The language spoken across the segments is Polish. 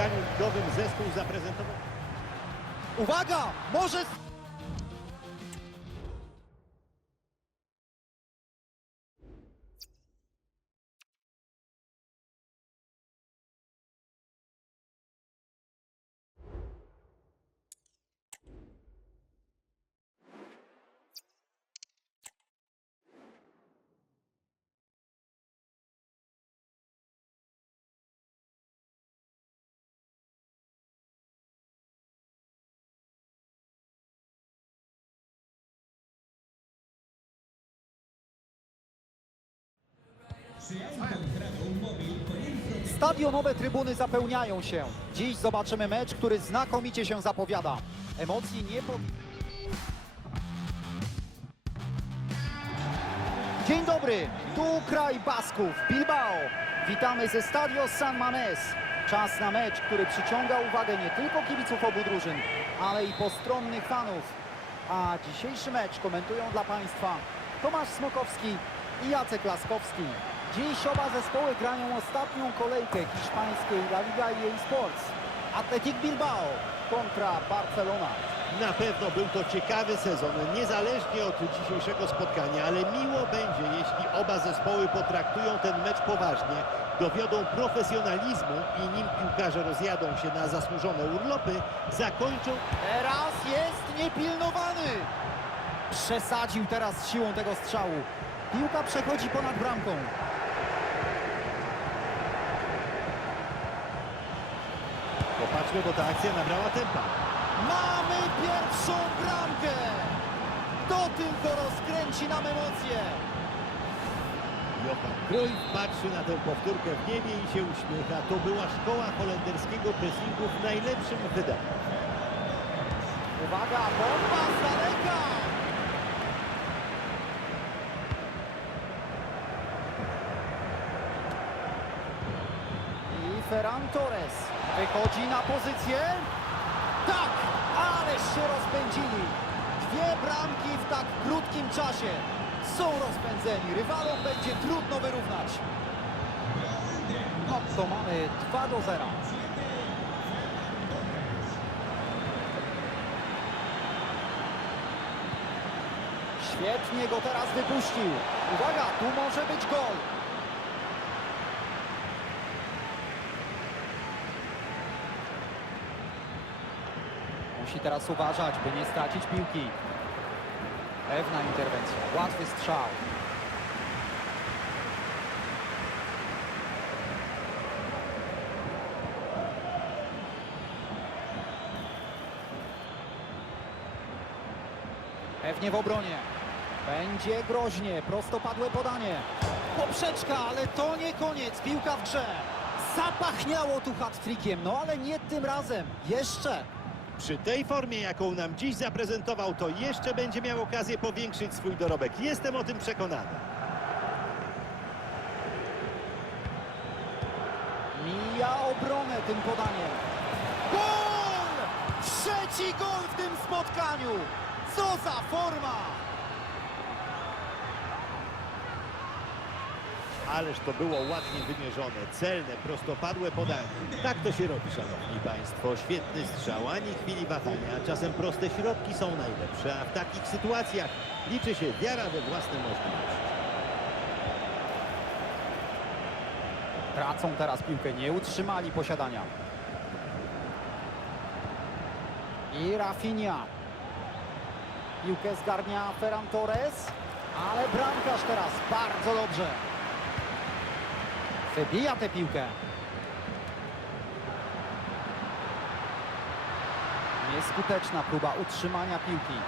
spotkaniu ligowym zespół zaprezentował. Uwaga! Może... Stadionowe trybuny zapełniają się. Dziś zobaczymy mecz, który znakomicie się zapowiada. Emocji nie po... Dzień dobry, tu kraj Basków, Bilbao. Witamy ze Stadio San Mamés. Czas na mecz, który przyciąga uwagę nie tylko kibiców obu drużyn, ale i postronnych fanów. A dzisiejszy mecz komentują dla Państwa Tomasz Smokowski i Jacek Laskowski. Dziś oba zespoły grają ostatnią kolejkę hiszpańskiej La Liga i jej Sports. Athletic Bilbao kontra Barcelona. Na pewno był to ciekawy sezon, niezależnie od dzisiejszego spotkania, ale miło będzie, jeśli oba zespoły potraktują ten mecz poważnie, dowiodą profesjonalizmu i nim piłkarze rozjadą się na zasłużone urlopy, zakończą Teraz jest niepilnowany. Przesadził teraz siłą tego strzału. Piłka przechodzi ponad bramką. Popatrzmy, bo ta akcja nabrała tempa. Mamy pierwszą bramkę. To tylko rozkręci nam emocje. Johan Cruyff patrzy na tę powtórkę w niebie i się uśmiecha. To była szkoła holenderskiego pressingu w najlepszym wydaniu. Uwaga, bomba z daleka. Ferran Torres wychodzi na pozycję. Tak, ależ się rozpędzili. Dwie bramki w tak krótkim czasie. Są rozpędzeni, rywalom będzie trudno wyrównać. No to mamy 2 do 0. Świetnie go teraz wypuścił. Uwaga, tu może być gol. Musi teraz uważać, by nie stracić piłki. Pewna interwencja, łatwy strzał. Pewnie w obronie. Będzie groźnie, prostopadłe podanie. Poprzeczka, ale to nie koniec, piłka w grze. Zapachniało tu hat-trickiem, no ale nie tym razem. Jeszcze. Przy tej formie, jaką nam dziś zaprezentował, to jeszcze będzie miał okazję powiększyć swój dorobek. Jestem o tym przekonany. Mija obronę tym podaniem. Gol! Trzeci gol w tym spotkaniu! Co za forma! Ależ to było ładnie wymierzone, celne, prostopadłe podanie. Tak to się robi, szanowni państwo. Świetny strzał, ani chwili wahania. Czasem proste środki są najlepsze, a w takich sytuacjach liczy się wiara we własne możliwości. Tracą teraz piłkę, nie utrzymali posiadania. I Rafinha. Piłkę zgarnia Ferran Torres, ale bramkarz teraz bardzo dobrze. Wybija tę piłkę. Nieskuteczna próba utrzymania piłki.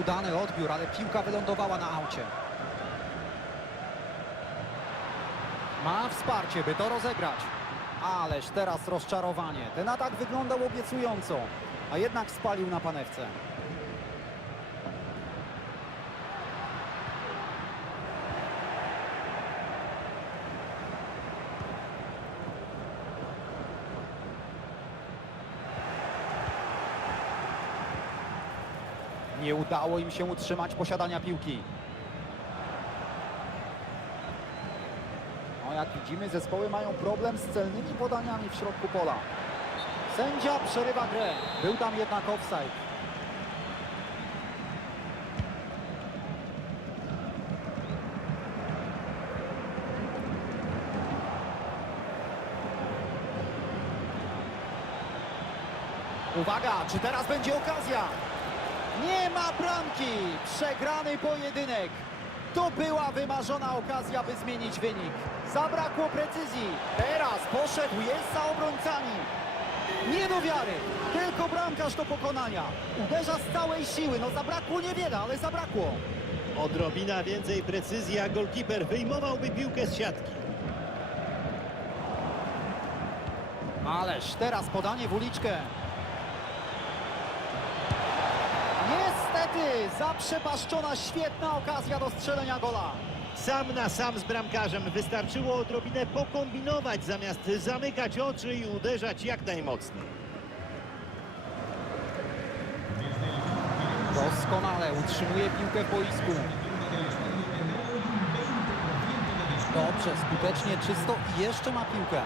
Udany odbiór, ale piłka wylądowała na aucie. Ma wsparcie, by to rozegrać. Ależ teraz rozczarowanie. Ten atak wyglądał obiecująco, a jednak spalił na panewce. Nie udało im się utrzymać posiadania piłki. jak widzimy, zespoły mają problem z celnymi podaniami w środku pola. Sędzia przerywa grę. Był tam jednak offside. Uwaga, czy teraz będzie okazja? Nie ma bramki! Przegrany pojedynek. To była wymarzona okazja, by zmienić wynik. Zabrakło precyzji. Teraz poszedł, jest za obrońcami. Nie do wiary. Tylko bramkarz do pokonania. Uderza z całej siły. No zabrakło niewiele, ale zabrakło. Odrobina więcej precyzji, a golkiper wyjmowałby piłkę z siatki. Ależ teraz podanie w uliczkę. Niestety zaprzepaszczona świetna okazja do strzelenia gola. Sam na sam z bramkarzem wystarczyło odrobinę pokombinować, zamiast zamykać oczy i uderzać jak najmocniej. Doskonale utrzymuje piłkę w boisku. Dobrze, skutecznie, czysto i jeszcze ma piłkę.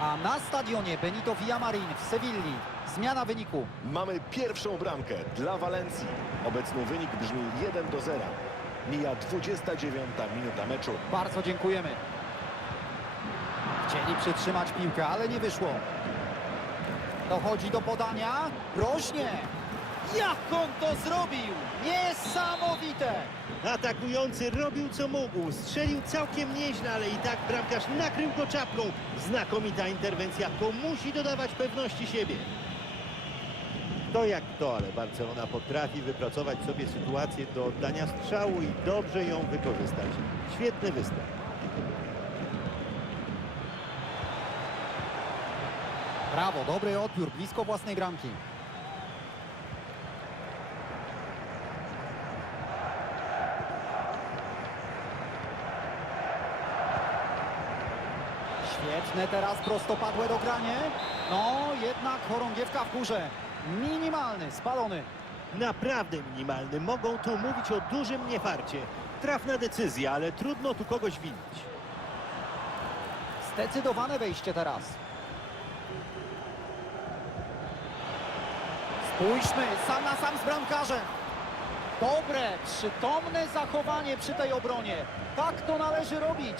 A na stadionie Benito Villamarin w Sewilli zmiana wyniku. Mamy pierwszą bramkę dla Walencji. Obecny wynik brzmi 1 do 0. Mija 29 minuta meczu. Bardzo dziękujemy. Chcieli przytrzymać piłkę, ale nie wyszło. Dochodzi do podania. Groźnie. Jak on to zrobił? Niesamowite! Atakujący robił co mógł, strzelił całkiem nieźle, ale i tak bramkarz nakrył go czapką. Znakomita interwencja, to musi dodawać pewności siebie. To jak to, ale Barcelona potrafi wypracować sobie sytuację do oddania strzału i dobrze ją wykorzystać. Świetny występ. Brawo, dobry odbiór, blisko własnej bramki. Świetne teraz prostopadłe dogranie. No, jednak chorągiewka w górze. Minimalny, spalony. Naprawdę minimalny. Mogą tu mówić o dużym niefarcie. Trafna decyzja, ale trudno tu kogoś winić. Zdecydowane wejście teraz. Spójrzmy, sam na sam z bramkarzem. Dobre, przytomne zachowanie przy tej obronie. Tak to należy robić.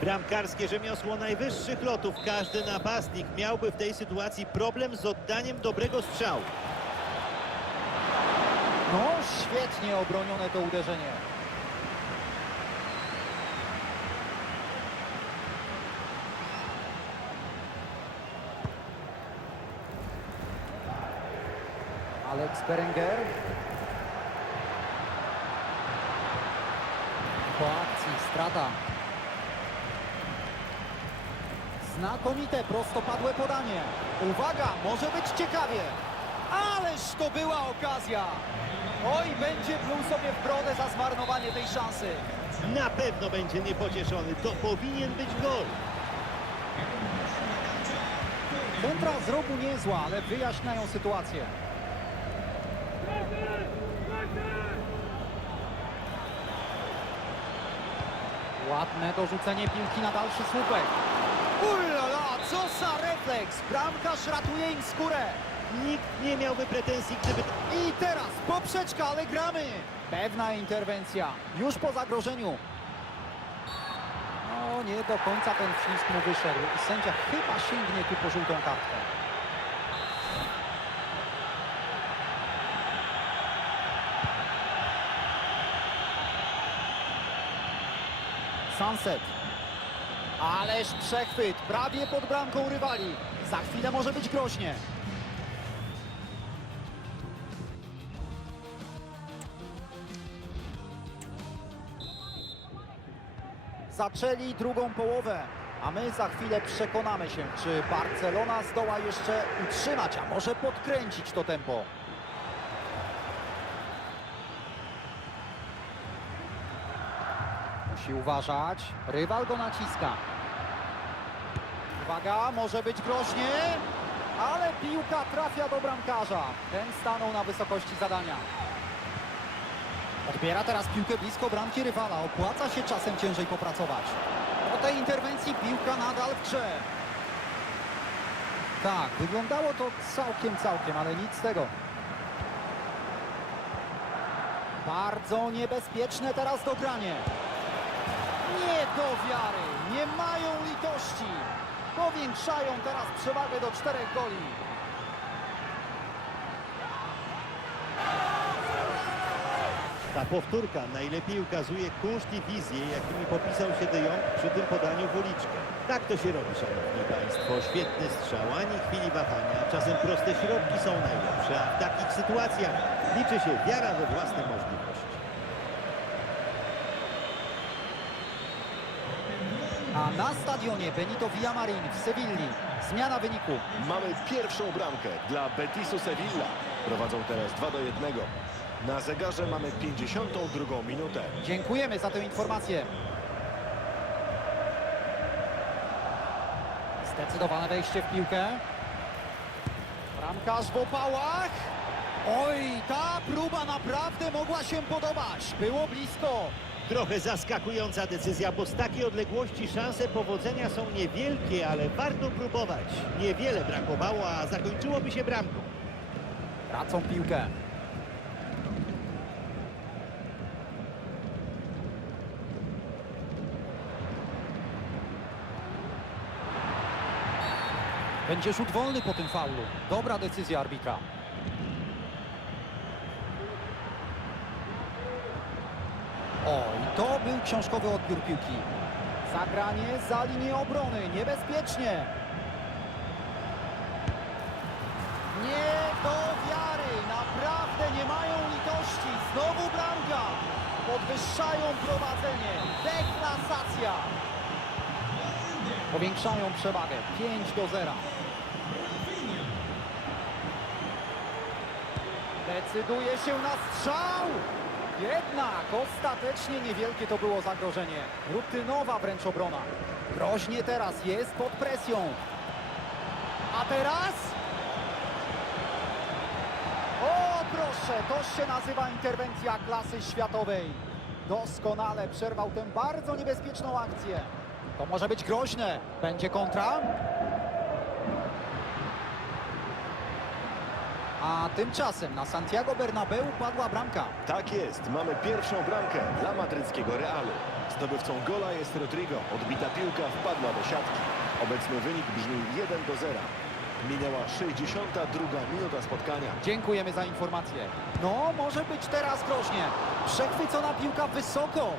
Bramkarskie rzemiosło najwyższych lotów. Każdy napastnik miałby w tej sytuacji problem z oddaniem dobrego strzału. No, świetnie obronione to uderzenie. Alex Berenger. Po akcji strata. Znakomite prostopadłe podanie. Uwaga, może być ciekawie. Ależ to była okazja. Oj, będzie pluł sobie w brodę za zmarnowanie tej szansy. Na pewno będzie niepocieszony. To powinien być gol. Kontra z rogu niezła, ale wyjaśniają sytuację. Ładne dorzucenie piłki na dalszy słupek. Ulala, co za refleks! Bramkarz ratuje im skórę. Nikt nie miałby pretensji, gdyby... I teraz poprzeczka, ale gramy! Pewna interwencja, już po zagrożeniu. No, nie do końca ten wślizg mu wyszedł. I sędzia chyba sięgnie tu po żółtą kartkę. Sunset. Ależ przechwyt, prawie pod bramką rywali. Za chwilę może być groźnie. zaczęli drugą połowę. A my za chwilę przekonamy się, czy Barcelona zdoła jeszcze utrzymać, a może podkręcić to tempo. Musi uważać. Rywal go naciska. Uwaga, może być groźnie, ale piłka trafia do bramkarza. Ten stanął na wysokości zadania. Odbiera teraz piłkę blisko bramki rywala. Opłaca się czasem ciężej popracować. tej interwencji piłka nadal w grze. Tak, wyglądało to całkiem, całkiem, ale nic z tego. Bardzo niebezpieczne teraz dogranie. Nie do wiary, nie mają litości. Powiększają teraz przewagę do czterech goli. Ta powtórka najlepiej ukazuje kunszt i wizję, jakimi popisał się De Jong przy tym podaniu w uliczkę. Tak to się robi, szanowni państwo. Świetny strzał, ani chwili wahania. Czasem proste środki są najlepsze, a w takich sytuacjach liczy się wiara we własne możliwości. A na stadionie Benito Villamarin w Sewilli zmiana wyniku. Mamy pierwszą bramkę dla Betisu Sevilla. Prowadzą teraz 2 do 1. Na zegarze mamy 52 minutę. Dziękujemy za tę informację. Zdecydowane wejście w piłkę. Bramkarz w opałach. Oj, ta próba naprawdę mogła się podobać. Było blisko. Trochę zaskakująca decyzja, bo z takiej odległości szanse powodzenia są niewielkie, ale warto próbować. Niewiele brakowało, a zakończyłoby się bramką. Tracą piłkę. Będzie rzut wolny po tym faulu. Dobra decyzja arbitra. Oj, to był książkowy odbiór piłki. Zagranie za linię obrony. Niebezpiecznie. Nie do wiary, naprawdę nie mają litości. Znowu bramka. Podwyższają prowadzenie. Deklasacja. Powiększają przewagę. 5 do 0. Decyduje się na strzał. Jednak ostatecznie niewielkie to było zagrożenie. Rutynowa wręcz obrona. Groźnie teraz jest pod presją. A teraz o, proszę, to się nazywa interwencja klasy światowej. Doskonale przerwał tę bardzo niebezpieczną akcję. To może być groźne. Będzie kontra. A tymczasem na Santiago Bernabeu padła bramka. Tak jest, mamy pierwszą bramkę dla madryckiego Realu. Zdobywcą gola jest Rodrigo. Odbita piłka wpadła do siatki. Obecny wynik brzmi 1 do 0. Minęła 62 minuta spotkania. Dziękujemy za informację. No, może być teraz groźnie. Przechwycona piłka wysoko.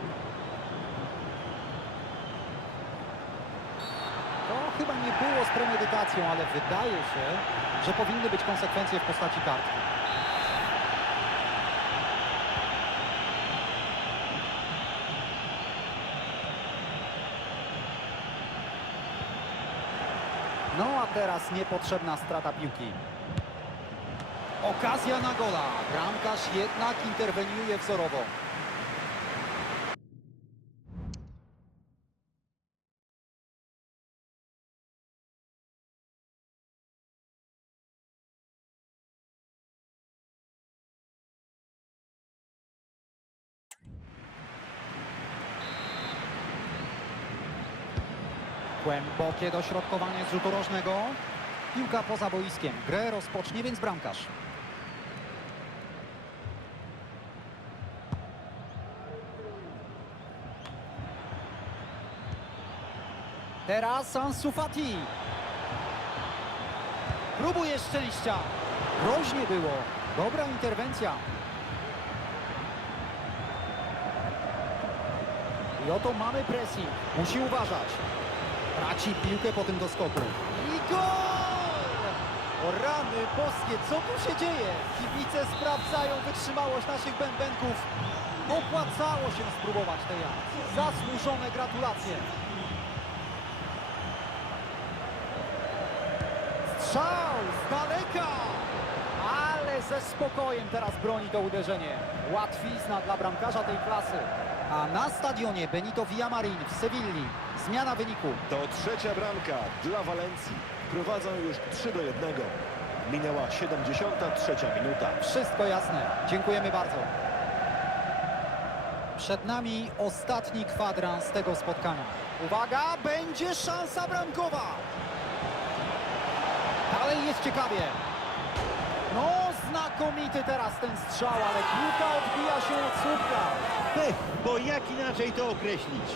Chyba nie było z premedytacją, ale wydaje się, że powinny być konsekwencje w postaci kartki. No a teraz niepotrzebna strata piłki. Okazja na gola. Bramkarz jednak interweniuje wzorowo. Głębokie dośrodkowanie z rzutu rożnego. Piłka poza boiskiem. Grę rozpocznie więc bramkarz. Teraz Ansu Fati. Próbuje szczęścia. Groźnie było. Dobra interwencja. I oto mamy pressing. Musi uważać. Traci piłkę po tym doskoku. I gol! O rany boskie, co tu się dzieje? Kibice sprawdzają wytrzymałość naszych bębenków. Opłacało się spróbować tej akcji. Zasłużone gratulacje. Strzał z daleka! Ale ze spokojem teraz broni to uderzenie. Łatwizna dla bramkarza tej klasy. A na stadionie Benito Villamarin w Sewilli zmiana wyniku. To trzecia bramka dla Walencji. Prowadzą już 3 do 1. Minęła 73 minuta. Wszystko jasne. Dziękujemy bardzo. Przed nami ostatni kwadrans tego spotkania. Uwaga, będzie szansa bramkowa. Dalej jest ciekawie. No, znakomity teraz ten strzał, ale piłka odbija się od słupka. Pech, bo jak inaczej to określić?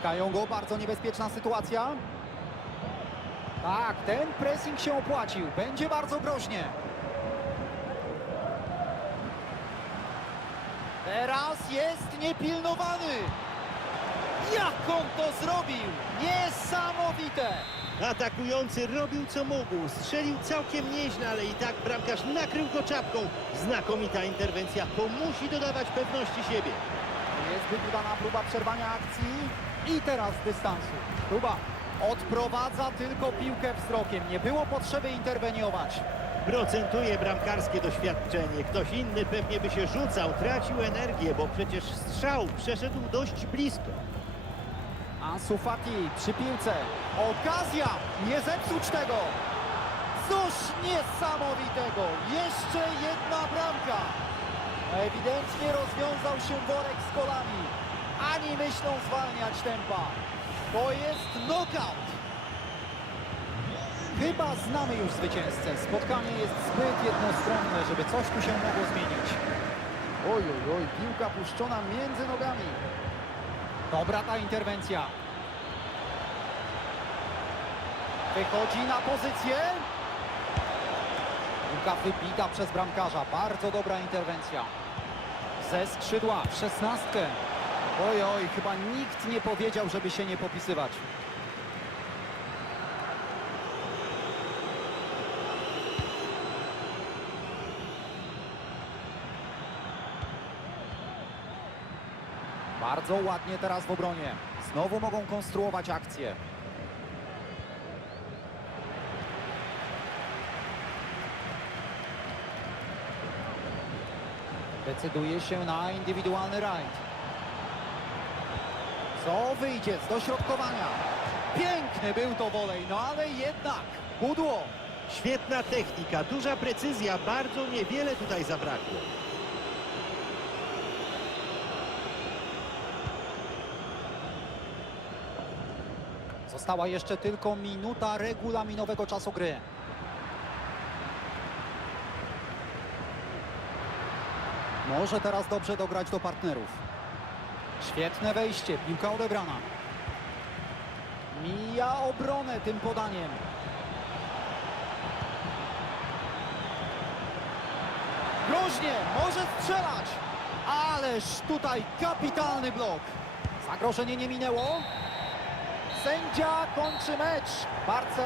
Naciskają go, bardzo niebezpieczna sytuacja. Tak, ten pressing się opłacił, będzie bardzo groźnie. Teraz jest niepilnowany. Jak on to zrobił? Niesamowite! Atakujący robił co mógł, strzelił całkiem nieźle, ale i tak bramkarz nakrył go czapką. Znakomita interwencja, to musi dodawać pewności siebie. Jest wybudowana próba przerwania akcji i teraz z dystansu. Próba odprowadza tylko piłkę wzrokiem. Nie było potrzeby interweniować. Procentuje bramkarskie doświadczenie. Ktoś inny pewnie by się rzucał, tracił energię, bo przecież strzał przeszedł dość blisko. Ansu Fati przy piłce. Okazja! Nie zepsuć tego! Coś niesamowitego! Jeszcze jedna bramka! Ewidentnie rozwiązał się worek z kolami. Ani myślą zwalniać tempa. To jest knockout! Chyba znamy już zwycięzcę. Spotkanie jest zbyt jednostronne, żeby coś tu się mogło zmienić. Oj, oj, oj, piłka puszczona między nogami. Dobra ta interwencja. Wychodzi na pozycję. Piłka wybita przez bramkarza. Bardzo dobra interwencja. Ze skrzydła w szesnastkę. Oj, oj, chyba nikt nie powiedział, żeby się nie popisywać. Bardzo ładnie teraz w obronie. Znowu mogą konstruować akcję. Decyduje się na indywidualny rajd. Co wyjdzie z dośrodkowania? Piękny był to wolej, no ale jednak pudło. Świetna technika, duża precyzja, bardzo niewiele tutaj zabrakło. Została jeszcze tylko minuta regulaminowego czasu gry. Może teraz dobrze dograć do partnerów. Świetne wejście, piłka odebrana. Mija obronę tym podaniem. Groźnie, może strzelać. Ależ tutaj kapitalny blok. Zagrożenie nie minęło. Sędzia kończy mecz. Barcelona.